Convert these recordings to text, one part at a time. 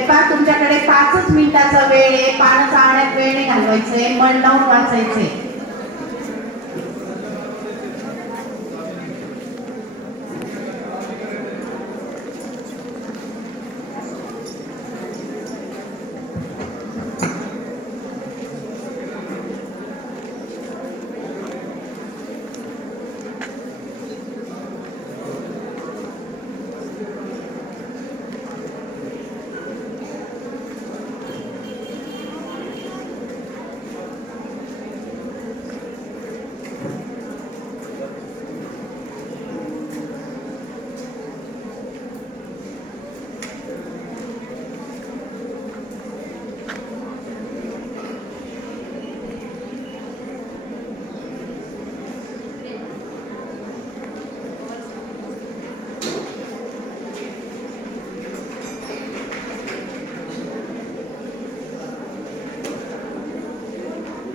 पहा तुमच्याकडे 5च मिनिटाचा वेळ आहे, पानं चाळण्यात वेळ नाही घालवायचे, मन लावून वाचायचे.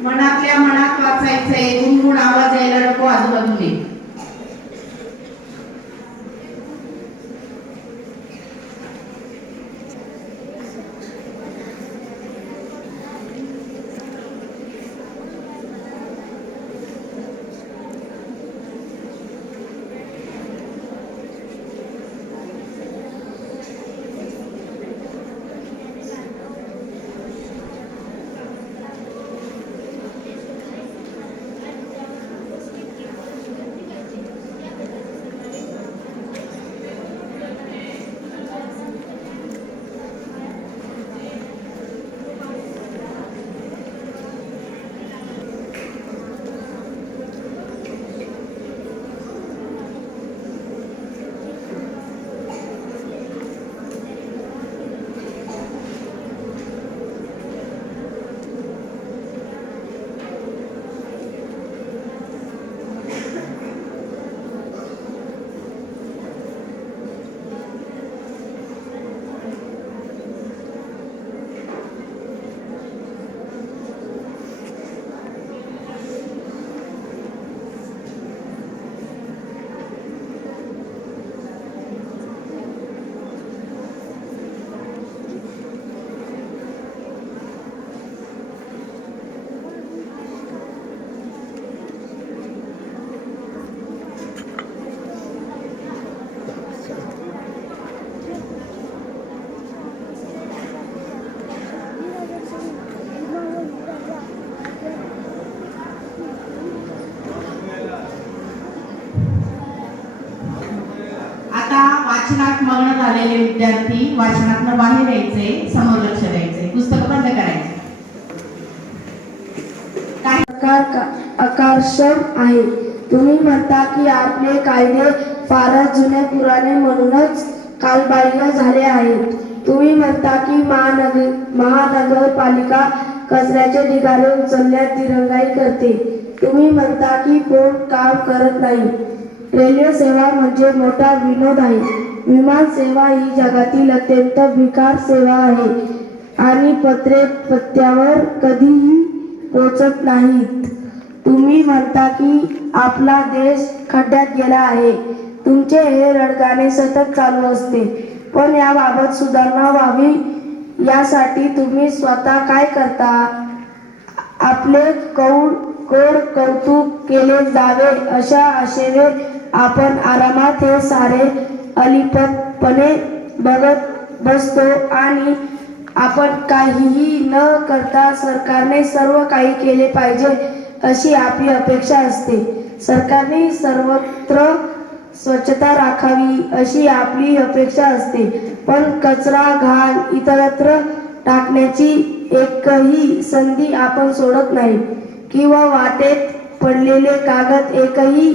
मनातल्या मनात वाचायचंय, गुणगुण आवाज यायला नको आजूबाजूने. वाचनात मग्न झालेले विद्यार्थी वाचनातनं बाहेर यायचे, समोर लक्ष द्यायचे, पुस्तक बंद करायचे. आकर्षक आहे. तुम्ही म्हणता की आपले कायदे फारच जुने पुराणे म्हणूनच कालबाह्य झाले आहेत. तुम्ही म्हणता की महानगरपालिका कचऱ्याचे ढिगारे उचलण्यात दिरंगाई करते. तुम्ही म्हणता की कोण काम करत नाही. रेल्वे सेवा म्हणजे मोठा विनोद आहे. विमान सेवा ही जगातील अत्यंत बेकार सेवा आहे आणि पत्रे पत्त्यावर कधीही पोचत नाहीत. तुम्ही म्हणता की आपला देश खड्ड्यात गेला आहे. तुमचे हे रडगाणे सतत चालू असते, पण याबाबत सुधारणा व्हावी यासाठी तुम्ही स्वतः काय करता? आपले गोड कौतुक केले जावे अशा आशेने आपण आरामात हे सारे अलिप्तपणे बघत बसतो आणि आपण काहीही न करता सरकारने सर्व काही केले पाहिजे अशी आपली अपेक्षा असते. सरकारने सर्वत्र स्वच्छता राखावी अशी आपली अपेक्षा असते, पण कचरा घाण इतरत्र टाकण्याची एकही संधी आपण सोडत नाही किंवा वाटेत पडलेले कागद एकही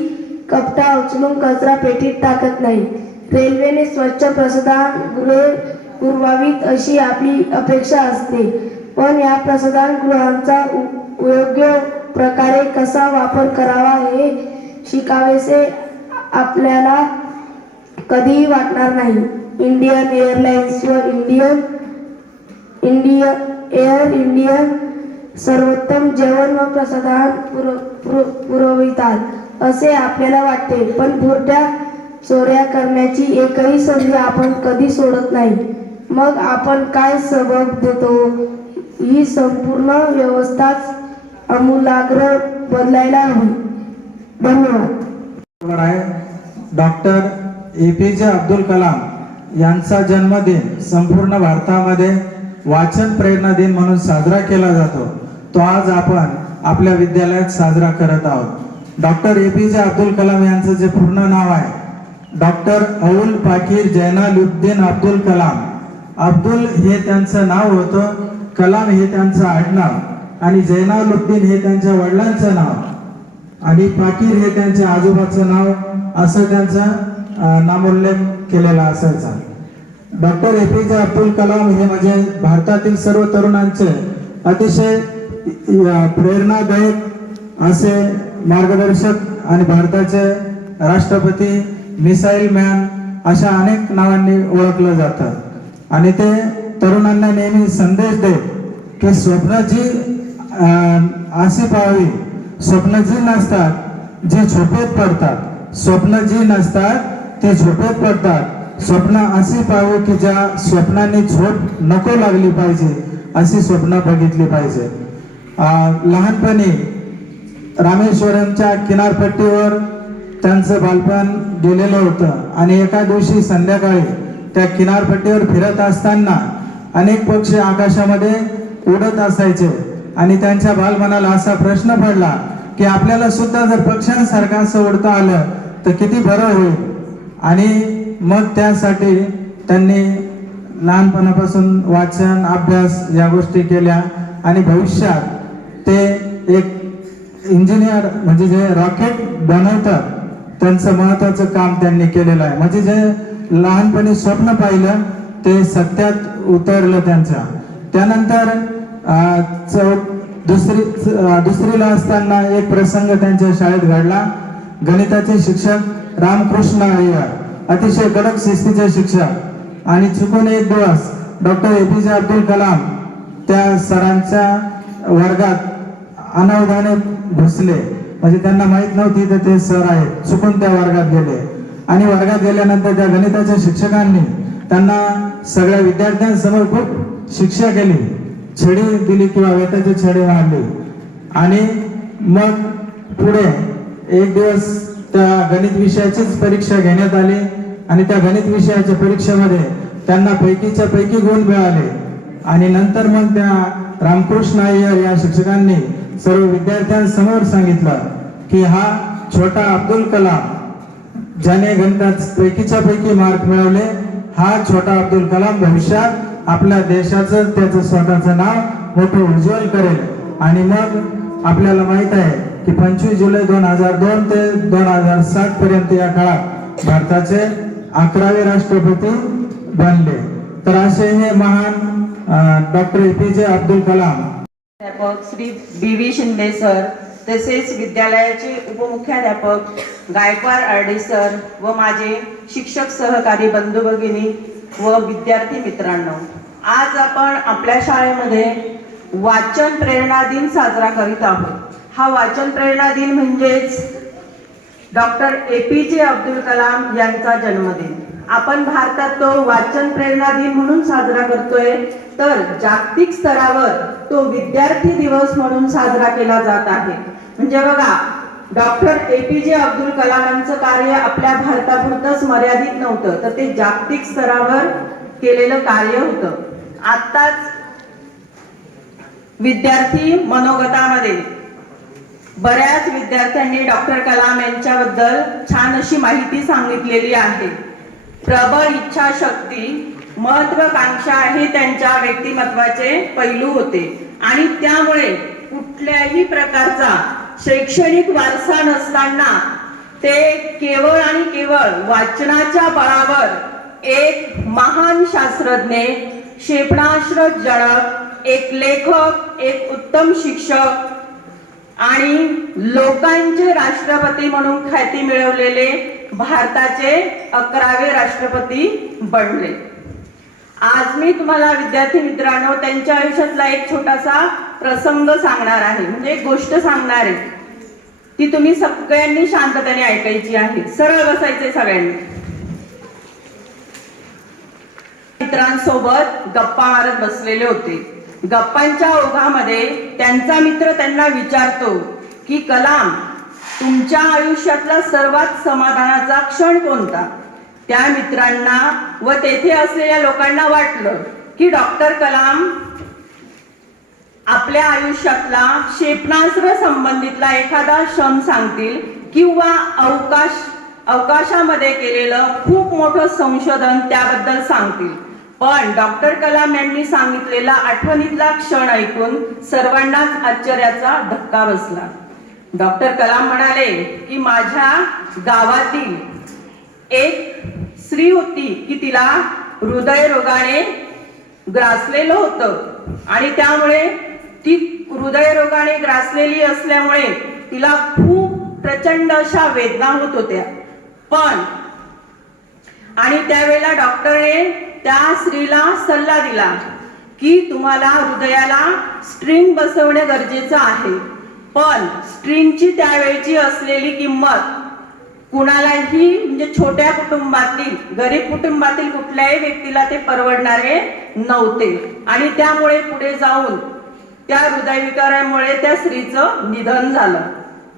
कपटा उचलून कचरा पेटीत टाकत नाही. रेल्वेने स्वच्छ प्रसाधनगृहे पुरवावीत अशी आपली अपेक्षा असते, पण या प्रसाधनगृहांचा योग्य प्रकारे कसा वापर करावा हे शिकावेसे आपल्याला कधीही वाटणार नाही. इंडियन एअरलाइन्स व एअर इंडियन सर्वोत्तम जेवण व प्रसाधन पुरवितात असे आपल्याला वाटते, पण भुरट्या चोऱ्या करण्याची एकही संधी आपण कधी सोडत नाही. मग आपण काय सबक देतो? ही संपूर्ण व्यवस्थाच आमूलाग्र बदलायला हवी. धन्यवाद. बरोबर आहे. डॉक्टर APJ अब्दुल कलाम यांचा जन्मदिन संपूर्ण भारतामध्ये वाचन प्रेरणा दिन म्हणून साजरा केला जातो. तो आज आपण आपल्या विद्यालयात साजरा करत आहोत. डॉक्टर APJ अब्दुल कलाम यांचं जे पूर्ण नाव आहे डॉक्टर अवुल पाकीर जैनालुद्दीन अब्दुल कलाम. अब्दुल हे त्यांचं नाव होतं, कलाम हे त्यांचं आडनाव आणि जैनालुद्दीन हे त्यांच्या वडिलांचं नाव आणि पाकीर हे त्यांच्या आजोबाचं नाव असं त्यांचा नामोल्लेख केलेला असायचा. डॉक्टर APJ अब्दुल कलाम हे म्हणजे भारतातील सर्व तरुणांचे अतिशय प्रेरणादायक असे मार्गदर्शक आणि भारताचे राष्ट्रपती, मिसाईल मॅन अशा अनेक नावांनी ओळखलं जातं. आणि ते तरुणांना नेहमी संदेश देत की स्वप्न जी अशी पाहावी, स्वप्न जी नसतात जे झोपेत पडतात, स्वप्न जी नसतात ते झोपेत पडतात. स्वप्न अशी पाहावी की ज्या स्वप्नांनी झोप नको लागली पाहिजे अशी स्वप्न बघितली पाहिजे. लहानपणी रामेश्वरमच्या किनारपट्टीवर त्यांचं बालपण गेलेलं होतं आणि एका दिवशी संध्याकाळी त्या किनारपट्टीवर फिरत असताना अनेक पक्षी आकाशामध्ये उडत असायचे आणि त्यांच्या बालमनाला असा प्रश्न पडला की आपल्याला सुद्धा जर पक्ष्यांसारखं असं उडता आलं तर किती बरं होईल. आणि मग त्यासाठी त्यांनी लहानपणापासून वाचन, अभ्यास या गोष्टी केल्या आणि भविष्यात ते एक इंजिनियर म्हणजे जे रॉकेट बनवतात त्यांचं महत्त्वाचं काम त्यांनी केलेलं आहे. म्हणजे जे लहानपणी स्वप्न पाहिलं ते सत्यात उतरलं त्यांच्या. त्यानंतर दुसरीला असताना एक प्रसंग त्यांच्या शाळेत घडला. गणिताचे शिक्षक रामकृष्ण अय्यर, अतिशय कडक शिस्तीचे शिक्षक, आणि चुकून एक दिवस डॉक्टर APJ अब्दुल कलाम त्या सरांच्या वर्गात अनावधाने घुसले. म्हणजे त्यांना माहित नव्हती तर ते सर आहेत, चुकून त्या वर्गात गेले आणि वर्गात गेल्यानंतर त्या गणिताच्या शिक्षकांनी त्यांना सगळ्या विद्यार्थ्यांसमोर खूप शिक्षा केली, छडी दिली किंवा वेताची छडी मारली. आणि मग पुढे एक दिवस त्या गणित विषयाचीच परीक्षा घेण्यात आली आणि त्या गणित विषयाच्या परीक्षेमध्ये त्यांना पैकीच्या पैकी गुण मिळाले. आणि नंतर मग त्या रामकृष्ण अय्यर या शिक्षकांनी सर्व विद्यार्थ्यांसमोर सांगितलं की हा छोटा अब्दुल कलाम ज्याने गणितात पैकीच्या पैकी मार्क मिळवले, हा छोटा अब्दुल कलाम भविष्यात आपल्या देशाचं त्याचं स्वतःचं नाव मोठं उज्ज्वल करेल. आणि मग आपल्याला माहित आहे की 25 जुलै 2002 ते 2007 पर्यंत या काळात भारताचे 11वे राष्ट्रपती बनले. तर असे हे महान डॉक्टर APJ अब्दुल कलाम. प्राध्यापक श्री BV शिंदे सर, तसेच विद्यालयाचे उपमुख्याध्यापक गायकवाड RD सर व माझे शिक्षक सहकारी बंधू भगिनी व विद्यार्थी मित्रांनो, आज आपण आपल्या शाळेमध्ये वाचन प्रेरणा दिन साजरा करीत आहोत. हा वाचन प्रेरणा दिन म्हणजेच डॉक्टर APJ अब्दुल कलाम यांचा जन्मदिन. आपण भारतात तो वाचन प्रेरणा दिन म्हणून साजरा करतोय, तर जागतिक स्तरावर तो विद्यार्थी दिवस म्हणून साजरा केला जात आहे. म्हणजे बघा, डॉक्टर APJ अब्दुल कलामांचं कार्य आपल्या भारतापुरतंच मर्यादित नव्हतं, तर ते जागतिक स्तरावर केलेलं कार्य होतं. आत्ताच विद्यार्थी मनोगतामध्ये बऱ्याच विद्यार्थ्यांनी डॉक्टर कलाम यांच्याबद्दल छान अशी माहिती सांगितलेली आहे. प्रबळ इच्छाशक्ती, महत्वाकांक्षा हे त्यांच्या व्यक्तिमत्वाचे पैलू होते आणि त्यामुळे कुठल्याही प्रकारचा शैक्षणिक वारसा नसताना ते केवळ आणि केवळ वाचनाच्या बळावर एक महान शास्त्रज्ञ, क्षेपणास्त्र जनक, एक लेखक, एक उत्तम शिक्षक आणि लोकांचे राष्ट्रपती म्हणून ख्याती मिळवलेले भारताचे 11वे राष्ट्रपती बनले. आज मी तुम्हाला विद्यार्थी मित्रांनो त्यांच्या आयुष्यातला एक छोटासा प्रसंग सांगणार आहे, म्हणजे एक गोष्ट सांगणार आहे, ती तुम्ही सगळ्यांनी शांततेने ऐकायची आहे. सरळ बसायचे सगळ्यांनी. मित्रांसोबत गप्पा मारत बसलेले होते. गप्पांच्या ओघामध्ये त्यांचा मित्र त्यांना विचारतो की कलाम, तुमच्या आयुष्यातला सर्वात समाधानाचा क्षण कोणता? त्या मित्रांना व तेथे असलेल्या लोकांना वाटलं की डॉक्टर कलाम आपल्या आयुष्यातला क्षेपणास्त्र संबंधितला एखादा क्षण सांगतील किंवा अवकाशामध्ये केलेलं खूप मोठं संशोधन त्याबद्दल सांगतील. पण डॉक्टर कलाम यांनी सांगितलेला आठवणीतला क्षण ऐकून सर्वांनाच आश्चर्याचा धक्का बसला. डॉक्टर कलाम म्हणाले की माझ्या गावातील एक स्त्री होती की तिला हृदयरोगाने ग्रासलेलं होतं आणि त्यामुळे ती हृदयरोगाने ग्रासलेली असल्यामुळे तिला खूप प्रचंड अशा वेदना होत होत्या. पण आणि त्यावेळेला डॉक्टरने त्या स्त्रीला सल्ला दिला की तुम्हाला हृदयाला स्ट्रिंग बसवणे गरजेचं आहे. पण स्ट्रिंगची त्यावेळची असलेली किंमत कुणालाही म्हणजे छोट्या कुटुंबातील गरीब कुटुंबातील कुठल्याही व्यक्तीला ते परवडणारे नव्हते आणि त्यामुळे पुढे जाऊन त्या हृदयविकारामुळे त्या स्त्रीचं निधन झालं.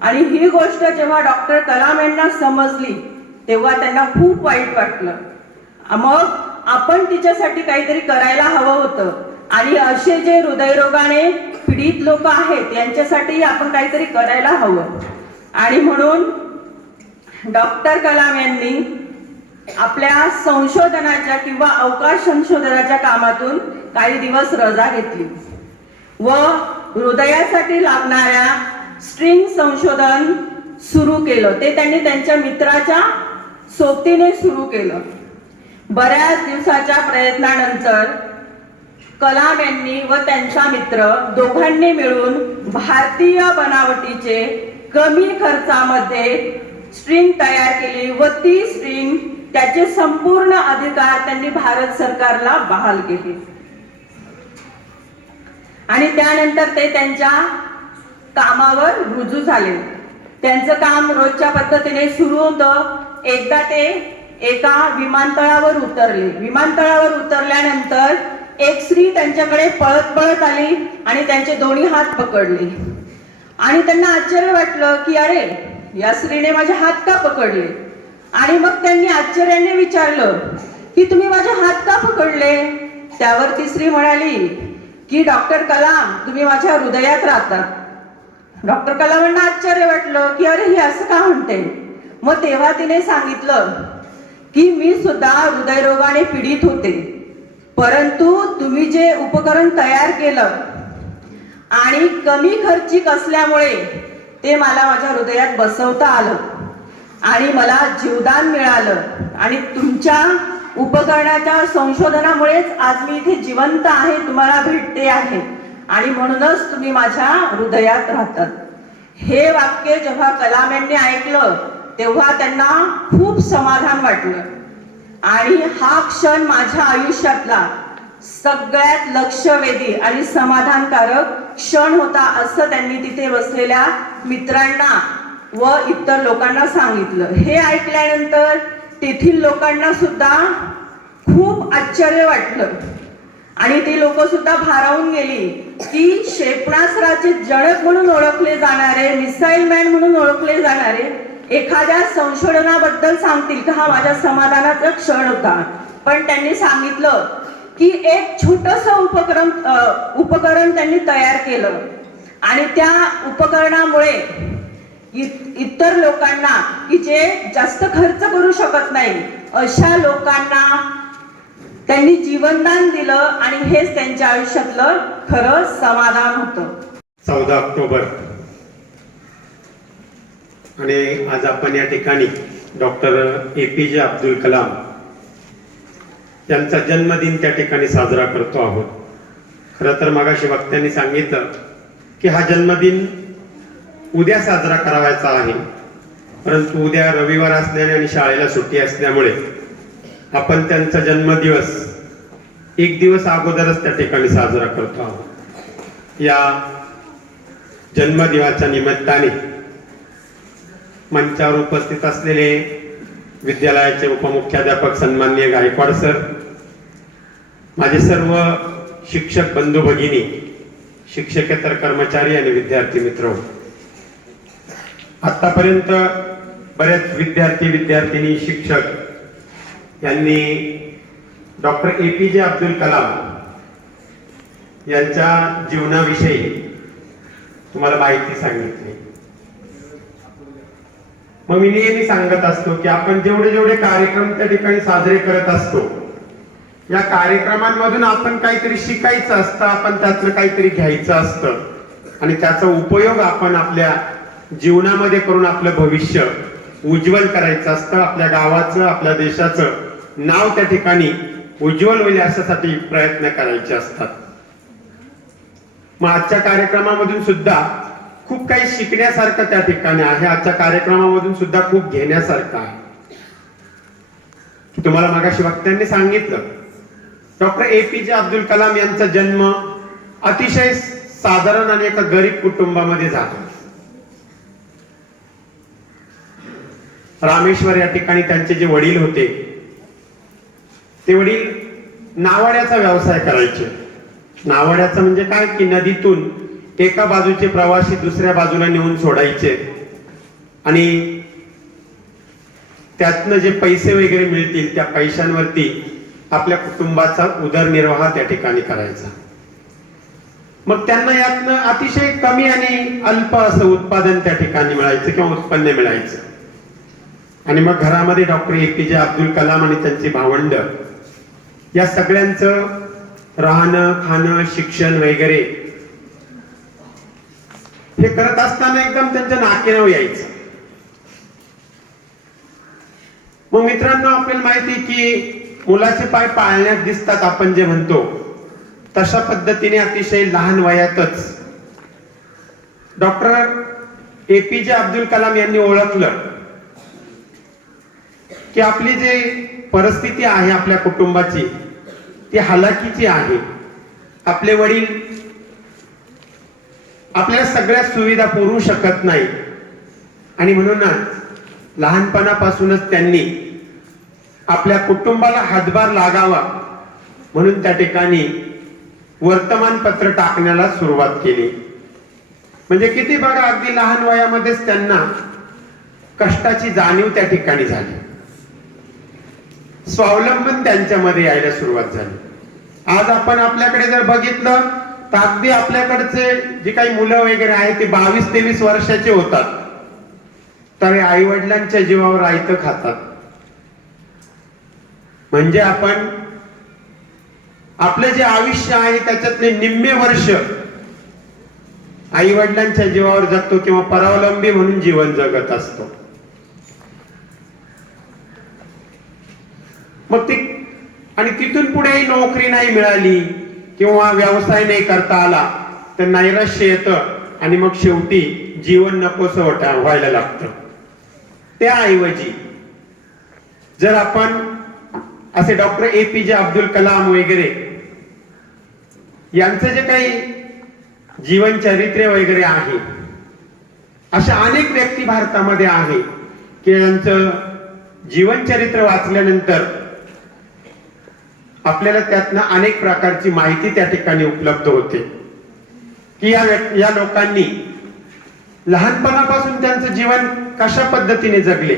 आणि ही गोष्ट जेव्हा डॉक्टर कलाम यांना समजली तेव्हा त्यांना खूप वाईट वाटलं. मग आपण तिच्यासाठी काहीतरी करायला हवं होतं आणि असे जे हृदयरोगाने पीडित लोक आहेत यांच्यासाठी आपण काहीतरी करायला हवं. आणि म्हणून डॉक्टर कलाम यांनी आपल्या संशोधनाच्या किंवा अवकाश संशोधनाच्या कामातून काही दिवस रजा घेतली व हृदयासाठी लागणाऱ्या स्ट्रिंग संशोधन सुरू केलं. ते त्यांनी त्यांच्या मित्राच्या सोबतीने सुरू केलं. बऱ्याच दिवसाच्या प्रयत्नानंतर कलाम यांनी व त्यांचा मित्र दोघांनी मिळून भारतीय बनावटीचे कमी खर्चामध्ये स्ट्रिंग तयार केली व ती स्ट्रिंग त्याचे संपूर्ण अधिकार त्यांनी भारत सरकारला बहाल केले. आणि त्यानंतर ते त्यांच्या कामावर रुजू झाले. त्यांचं काम रोजच्या पद्धतीने सुरू होतं. एकदा ते एका विमानतळावर उतरले. विमानतळावर उतरल्यानंतर एक स्त्री त्यांच्याकडे पळत पळत आली आणि त्यांचे दोन्ही हात पकडले आणि त्यांना आश्चर्य वाटलं की अरे, या स्त्रीने माझे हात का पकडले? आणि मग त्यांनी आश्चर्याने विचारलं की तुम्ही माझे हात का पकडले? त्यावर ती स्त्री म्हणाली की डॉक्टर कलाम, तुम्ही माझ्या हृदयात राहतात. डॉक्टर कलामांना आश्चर्य वाटलं की अरे, ही असं का म्हणते? मग तेव्हा तिने सांगितलं की मी सुद्धा हृदयरोगाने पीडित होते, परंतु तुम्ही जे उपकरण तयार केलं आणि कमी खर्चिक असल्यामुळे ते मला माझ्या हृदयात बसवता आलं आणि मला जीवदान मिळालं आणि तुमच्या उपकरणाच्या संशोधनामुळेच आज मी इथे जिवंत आहे, तुम्हाला भेटते आहे आणि म्हणूनच तुम्ही माझ्या हृदयात राहतात. हे वाक्य जेव्हा कलाम यांनी ऐकलं तेव्हा त्यांना खूप समाधान वाटलं आणि हा क्षण माझ्या आयुष्यातला सगळ्यात लक्षवेधी आणि समाधानकारक क्षण होता असं त्यांनी तिथे बसलेल्या मित्रांना व इतर लोकांना सांगितलं. हे ऐकल्यानंतर तेथील लोकांना सुद्धा खूप आश्चर्य वाटलं आणि ती लोक सुद्धा भारावून गेली की क्षेपणास्त्राचे जनक म्हणून ओळखले जाणारे, मिसाईल मॅन म्हणून ओळखले जाणारे एखाद्या संशोधनाबद्दल सांगतील का हा माझ्या समाधानाचा क्षण होता. पण त्यांनी सांगितलं की एक छोटस उपकरण त्यांनी तयार केलं आणि त्या उपकरणामुळे इतर लोकांना की जे जास्त खर्च करू शकत नाही अशा लोकांना त्यांनी जीवनदान दिलं आणि हेच त्यांच्या आयुष्यातलं खरं समाधान होतं. 14 ऑक्टोबर आणि आज आपण या ठिकाणी डॉक्टर APJ अब्दुल कलाम यांचा जन्मदिन त्या ठिकाणी साजरा करतो आहोत. खरं तर मगाशी वक्त्यांनी सांगितलं की हा जन्मदिन उद्या साजरा करावायचा आहे, परंतु उद्या रविवार असल्याने आणि शाळेला सुट्टी असल्यामुळे आपण त्यांचा जन्मदिवस एक दिवस अगोदरच त्या ठिकाणी साजरा करतो आहोत. या जन्मदिनाच्या निमित्ताने मंचावर उपस्थित असलेले विद्यालयाचे उपमुख्याध्यापक सन्माननीय गायकवाड सर, माझे सर्व शिक्षक बंधू भगिनी, शिक्षकेतर कर्मचारी आणि विद्यार्थी मित्र, आतापर्यंत बरेच विद्यार्थी विद्यार्थिनी शिक्षक यांनी डॉक्टर APJ अब्दुल कलाम यांच्या जीवनाविषयी तुम्हाला माहिती सांगितली. मग मी नेहमी सांगत असतो की आपण जेवढे जेवढे कार्यक्रम त्या ठिकाणी साजरे करत असतो, या कार्यक्रमांमधून आपण काहीतरी शिकायचं असतं, आपण त्यातलं काहीतरी घ्यायचं असतं आणि त्याचा उपयोग आपण आपल्या जीवनामध्ये करून आपलं भविष्य उज्ज्वल करायचं असतं. आपल्या गावाचं, आपल्या देशाचं नाव त्या ठिकाणी उज्ज्वल होईल यासाठी प्रयत्न करायचे असतात. मग आजच्या कार्यक्रमामधून सुद्धा खूप काही शिकण्यासारखं त्या ठिकाणी आहे. आजच्या कार्यक्रमामधून सुद्धा खूप घेण्यासारखं आहे. तुम्हाला मागाशी वक्त्यांनी सांगितलं, डॉक्टर APJ अब्दुल कलाम यांचा जन्म अतिशय साधारण आणि एका गरीब कुटुंबामध्ये झाला. रामेश्वर या ठिकाणी त्यांचे जे वडील होते, ते वडील नावाड्याचा व्यवसाय करायचे. नावाड्याचा म्हणजे काय की नदीतून एका बाजूचे प्रवासी दुसऱ्या बाजूला नेऊन सोडायचे आणि त्यातनं जे पैसे वगैरे मिळतील त्या पैशांवरती आपल्या कुटुंबाचा उदरनिर्वाह त्या ठिकाणी करायचा. मग त्यांना यातनं अतिशय कमी आणि अल्प असं उत्पादन त्या ठिकाणी मिळायचं किंवा उत्पन्न मिळायचं. आणि मग घरामध्ये डॉक्टर APJ अब्दुल कलाम आणि त्यांची भावंड या सगळ्यांचं राहणं, खाणं, शिक्षण वगैरे हे करत असताना एकदम त्यांच्या नाकेनव यायचं. मग मित्रांनो, आपल्याला माहिती की मुलाचे पाय पाळण्यात दिसतात आपण जे म्हणतो, तशा पद्धतीने अतिशय लहान वयातच डॉक्टर APJ अब्दुल कलाम यांनी ओळखलं की आपली जी परिस्थिती आहे आपल्या कुटुंबाची ती हलाखीची आहे. आपले वडील आपल्याला सगळ्या सुविधा पुरवू शकत नाही आणि म्हणूनच लहानपणापासूनच त्यांनी आपल्या कुटुंबाला हातभार लागावा म्हणून त्या ठिकाणी वर्तमानपत्र टाकण्याला सुरुवात केली. म्हणजे किती बघा, अगदी लहान वयामध्येच त्यांना कष्टाची जाणीव त्या ठिकाणी झाली. स्वावलंबन त्यांच्यामध्ये यायला सुरुवात झाली. आज आपण आपल्याकडे जर बघितलं तर अगदी आपल्याकडचे जे काही मुलं वगैरे आहेत ते 22-23 वर्षाचे होतात, तर आई वडिलांच्या जीवावर आयतं खातात. म्हणजे आपण आपलं जे आयुष्य आहे त्याच्यातले निम्मे वर्ष आई वडिलांच्या जीवावर जगतो किंवा परावलंबी म्हणून जीवन जगत असतो. मग ती आणि तिथून पुढेही नोकरी नाही मिळाली किंवा व्यवसाय नाही करता आला तर नैराश्य येतं आणि मग शेवटी जीवन नकोसं व्हायला लागतं. त्याऐवजी जर आपण असे डॉक्टर APJ अब्दुल कलाम वगैरे यांचं जे काही जीवन चरित्र वगैरे आहे, अशा अनेक व्यक्ती भारतामध्ये आहे की यांचं जीवन चरित्र वाचल्यानंतर आपल्याला त्यातनं अनेक प्रकारची माहिती त्या ठिकाणी उपलब्ध होते की या लोकांनी लहानपणापासून त्यांचं जीवन कशा पद्धतीने जगले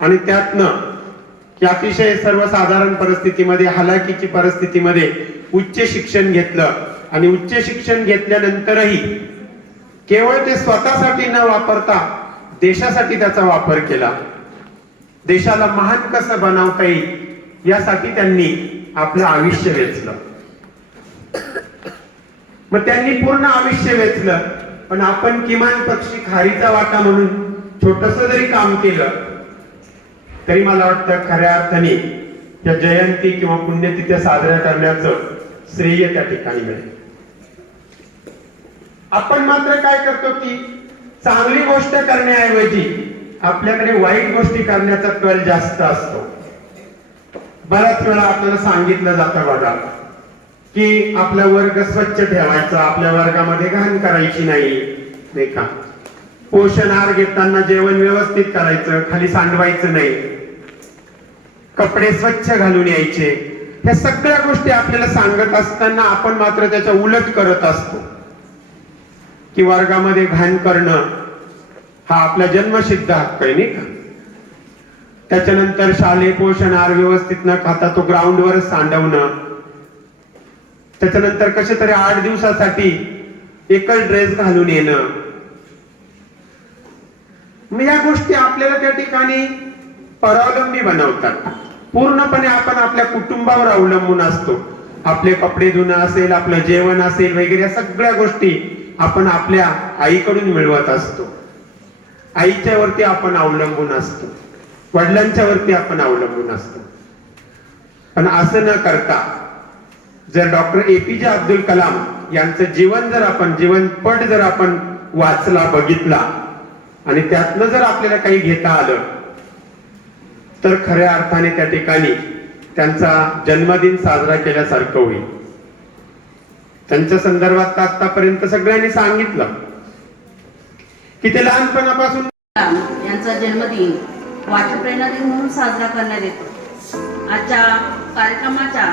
आणि त्यातनं की अतिशय सर्वसाधारण परिस्थितीमध्ये, हलाखीची परिस्थितीमध्ये उच्च शिक्षण घेतलं आणि उच्च शिक्षण घेतल्यानंतरही केवळ ते स्वतःसाठी न वापरता देशासाठी त्याचा वापर केला. देशाला महान कसं बनवता येईल यासाठी त्यांनी आपलं आयुष्य वेचलं. मग त्यांनी पूर्ण आयुष्य वेचलं, पण आपण किमान पक्षी खारीचा वाटा म्हणून छोटस जरी काम केलं तरी मला वाटतं खऱ्या अर्थाने या जयंती किंवा पुण्यतिथ्या साजऱ्या करण्याचं श्रेय त्या ठिकाणी मिळेल. आपण मात्र काय करतो की चांगली गोष्ट करण्याऐवजी आपल्याकडे वाईट गोष्टी करण्याचा कल जास्त असतो. बऱ्याच वेळा आपल्याला सांगितलं जातं बघा की आपला वर्ग स्वच्छ ठेवायचा, आपल्या वर्गामध्ये घाण करायची नाही का, पोषण आहार घेताना जेवण व्यवस्थित करायचं, खाली सांडवायचं नाही, कपडे स्वच्छ घालून यायचे. ह्या सगळ्या गोष्टी आपल्याला सांगत असताना आपण मात्र त्याच्या उलट करत असतो की वर्गामध्ये घाण करणं हा आपला जन्मसिद्ध हक्क आहे, नाही का? त्याच्यानंतर शालेय पोषण आहार व्यवस्थित न खाता तो ग्राउंडवरच सांडवणं, त्याच्यानंतर कसे तरी 8 दिवसासाठी एकच ड्रेस घालून येणं, मग या गोष्टी आपल्याला त्या ठिकाणी परावलंबी बनवतात. पूर्णपणे आपण आपल्या कुटुंबावर अवलंबून असतो. आपले कपडे धुणं असेल, आपलं जेवण असेल वगैरे, या सगळ्या गोष्टी आपण आपल्या आईकडून मिळवत असतो. आईच्या वरती आपण अवलंबून असतो, वडिलांच्या वरती आपण अवलंबून असतो. पण असं न करता जर डॉक्टर APJ अब्दुल कलाम यांचं जीवनपट जर आपण वाचला, बघितला आणि त्यातनं जर आपल्याला काही घेता आलं तर खऱ्या अर्थाने त्या ठिकाणी त्यांचा जन्मदिन साजरा केल्यासारखं होईल. त्यांच्या संदर्भात आतापर्यंत सगळ्यांनी सांगितलं की ते लहानपणापासून यांचा जन्मदिन वाचप्रेरणा दिन म्हणून साजरा करण्यात येतो. आजच्या कार्यक्रमाच्या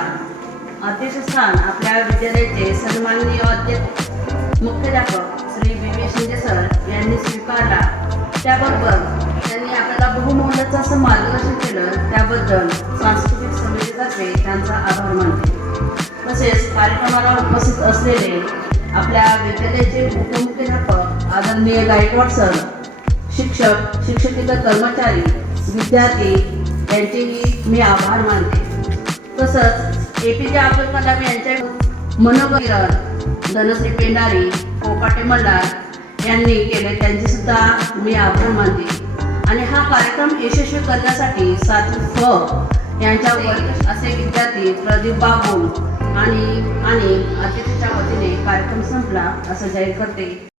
अध्यक्षस्थान आपल्या विद्यालयाचे सन्माननीय अध्यक्ष मुख्याध्यापक श्री BV शिंदे सर यांनी स्वीकारला. त्याबरोबर त्यांनी आपल्याला बहुमोलाचं असं मार्गदर्शन केलं, त्याबद्दल सांस्कृतिक समितीतर्फे त्यांचा आभार मानते. तसेच कार्यक्रमाला उपस्थित असलेले आपल्या विद्यालयाचे उपमुख्याध्यापक आदरणीय गायकवाड सर, शिक्षक, शिक्षकेतर कर्मचारी, विद्यार्थी यांचेही मी आभार मानते. तसंच APJ अब्दुल कलाम यांच्या मनोगत किरण, धनश्री पेंडारी, कोकाटे मल्हार यांनी केले, त्यांचे सुद्धा मी आभार मानते. आणि हा कार्यक्रम यशस्वी करण्यासाठी 7वी फ यांच्या वर्ग असे विद्यार्थी प्रदीप बाबू आणि अध्यक्षाच्या वतीने कार्यक्रम संपला असं जाहीर करते.